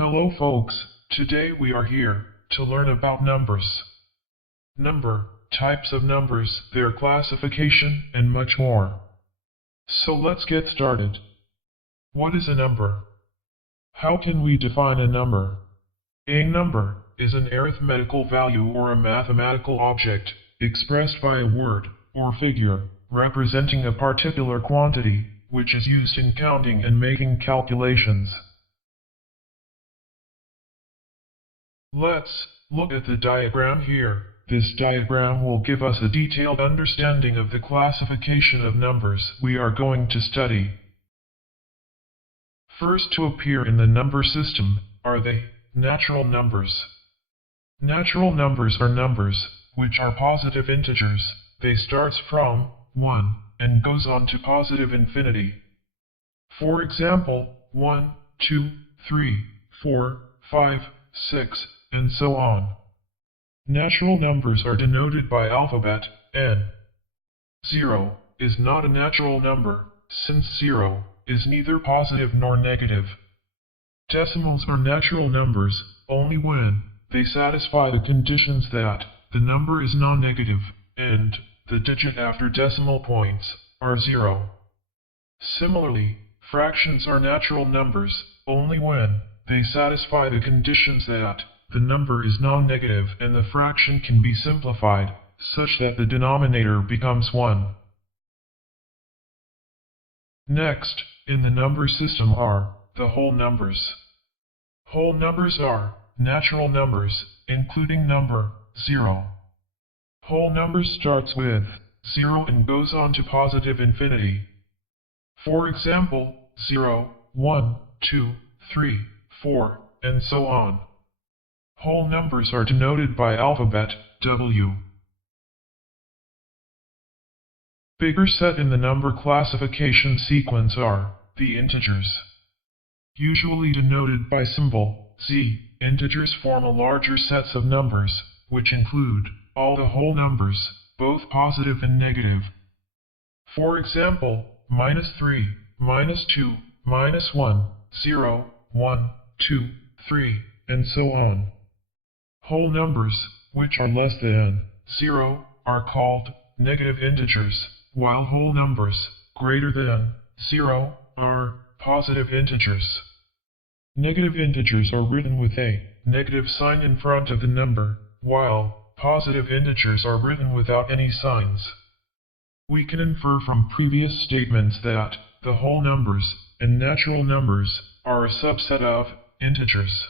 Hello folks, today we are here to learn about numbers. Number, types of numbers, their classification, and much more. So let's get started. What is a number? How can we define a number? A number is an arithmetical value or a mathematical object expressed by a word or figure representing a particular quantity, which is used in counting and making calculations. Let's look at the diagram here. This diagram will give us a detailed understanding of the classification of numbers we are going to study. First to appear in the number system are the natural numbers. Natural numbers are numbers which are positive integers. They start from 1 and goes on to positive infinity. For example, 1, 2, 3, 4, 5, 6, and so on. Natural numbers are denoted by alphabet N. 0 is not a natural number, since 0 is neither positive nor negative. Decimals are natural numbers only when they satisfy the conditions that the number is non-negative and the digit after decimal points are 0. Similarly, fractions are natural numbers only when they satisfy the conditions that the number is non-negative and the fraction can be simplified such that the denominator becomes 1. Next, in the number system are the whole numbers. Whole numbers are natural numbers, including number 0. Whole numbers starts with 0 and goes on to positive infinity. For example, 0, 1, 2, 3, 4, and so on. Whole numbers are denoted by alphabet W. Figures set in the number classification sequence are the integers. Usually denoted by symbol Z, integers form a larger sets of numbers, which include all the whole numbers, both positive and negative. For example, -3, -2, -1, 0, 1, 2, 3, and so on. Whole numbers, which are less than 0, are called negative integers, while whole numbers greater than 0 are positive integers. Negative integers are written with a negative sign in front of the number, while positive integers are written without any signs. We can infer from previous statements that the whole numbers and natural numbers are a subset of integers.